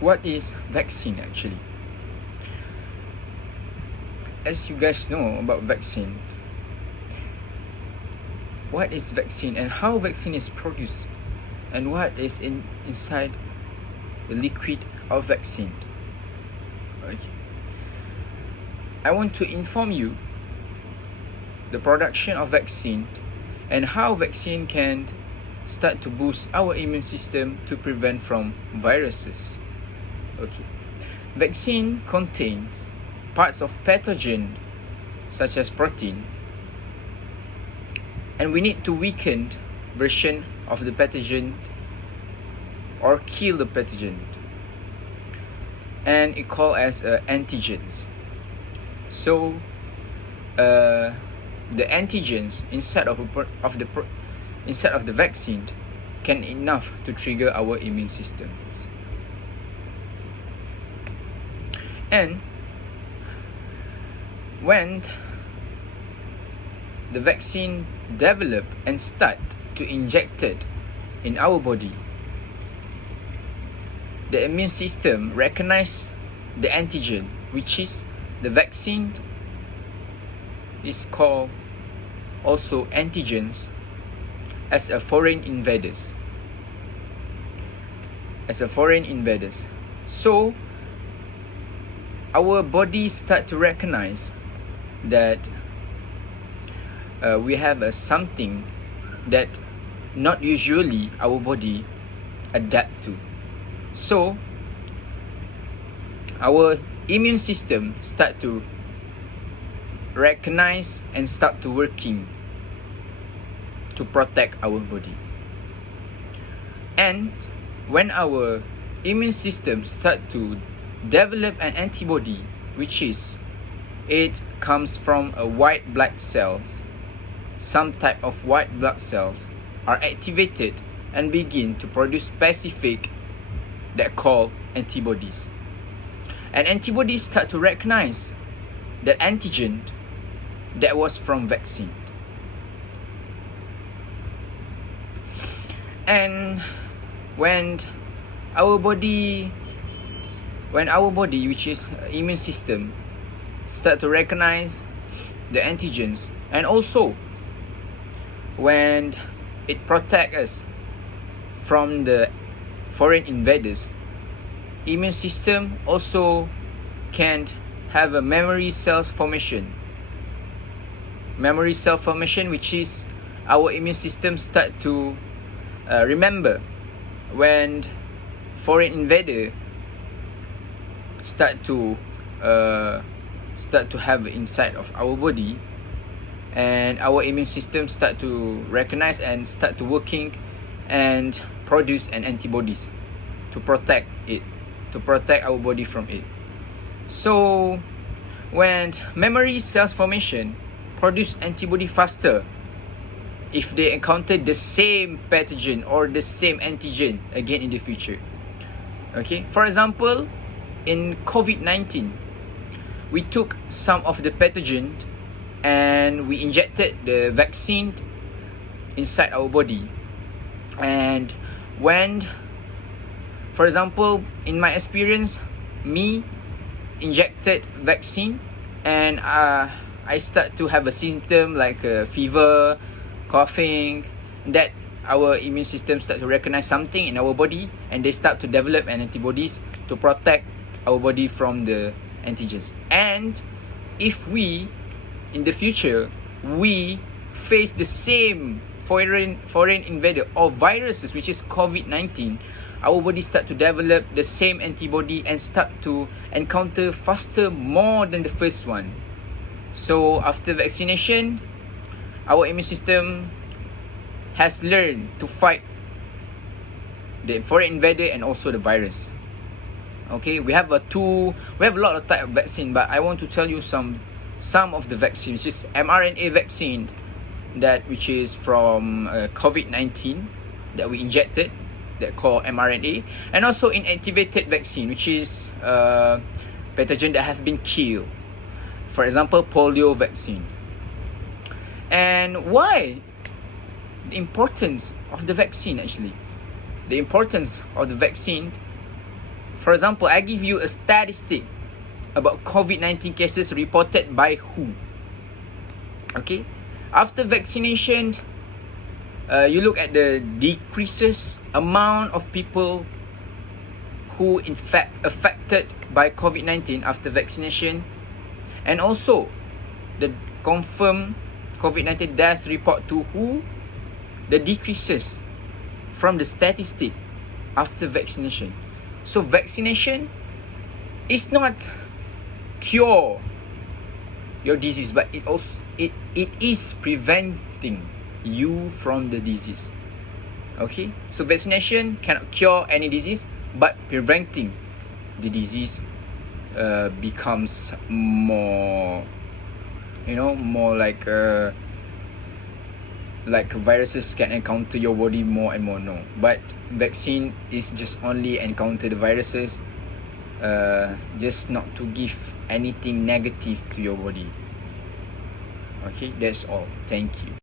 what is vaccine actually? As you guys know about vaccine, what is vaccine and how vaccine is produced and what is inside the liquid of vaccine. Okay. I want to inform you the production of vaccine and how vaccine can start to boost our immune system to prevent from viruses. Okay. Vaccine contains parts of pathogen such as protein, and we need to weaken version of the pathogen or kill the pathogen, and it called as antigens. So the antigens inside of the vaccine can enough to trigger our immune systems. And when the vaccine develop and start to injected in our body, the immune system recognize the antigen, which is the vaccine is called also antigens, as a foreign invaders. So our body start to recognize that we have something that not usually our body adapt to. So our immune system start to recognize and start to working to protect our body. And when our immune system start to develop an antibody, which is it comes from a white blood cells, some type of white blood cells are activated and begin to produce specific that call antibodies. And antibodies start to recognize that antigen that was from vaccine. And when our body, which is immune system, start to recognize the antigens, and also when it protect us from the foreign invaders, immune system also can have a memory cell formation, which is our immune system start to remember when foreign invader start to have inside of our body, and our immune system start to recognize and start to working and produce an antibodies to protect our body from it. So when memory cells formation produce antibody faster if they encounter the same pathogen or the same antigen again in the future. Okay, for example, in COVID-19, we took some of the pathogen and we injected the vaccine inside our body. And when, for example, in my experience, me injected vaccine and I start to have a symptom like fever, coughing, that our immune system start to recognize something in our body, and they start to develop an antibodies to protect our body from the antigens. And if we, in the future, we face the same foreign invader or viruses, which is COVID-19, our body start to develop the same antibody and start to encounter faster more than the first one. So after vaccination, our immune system has learned to fight the foreign invader and also the virus. Okay, we have a lot of type of vaccine, but I want to tell you some of the vaccines. Which is mRNA vaccine, which is from COVID-19 that we injected, that called mRNA, and also inactivated vaccine, which is pathogen that have been killed. For example, polio vaccine. And why the importance of the vaccine actually? The importance of the vaccine For example, I give you a statistic about COVID-19 cases reported by WHO. Okay, after vaccination, you look at the decreases amount of people who in fact affected by COVID-19 after vaccination, and also the confirmed COVID-19 deaths report to WHO, the decreases from the statistic after vaccination. So vaccination is not cure your disease, but it is preventing you from the disease. Okay, so vaccination cannot cure any disease, but preventing the disease becomes more, more like viruses can encounter your body more and more. No, but vaccine is just only encounter the viruses, just not to give anything negative to your body. Okay, that's all. Thank you.